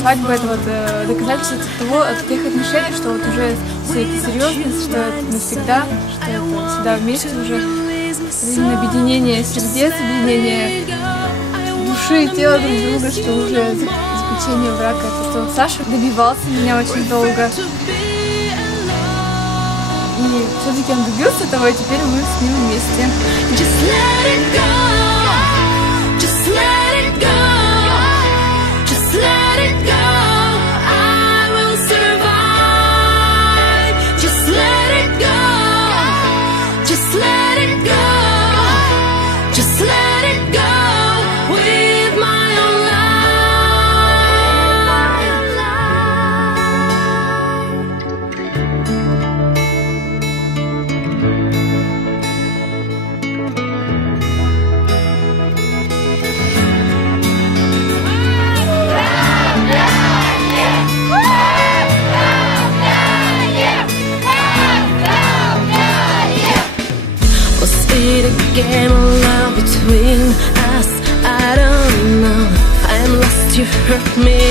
Свадьба — это вот доказательство того, от тех отношений, что вот уже все это серьезность, что это навсегда, что это всегда вместе уже. Именно объединение сердец, объединение души и тела друг друга, что уже заключение брака. Это что Саша добивался меня очень долго. И все-таки он добился этого, и теперь мы с ним вместе. A game of love between us, I don't know. I'm lost, you hurt me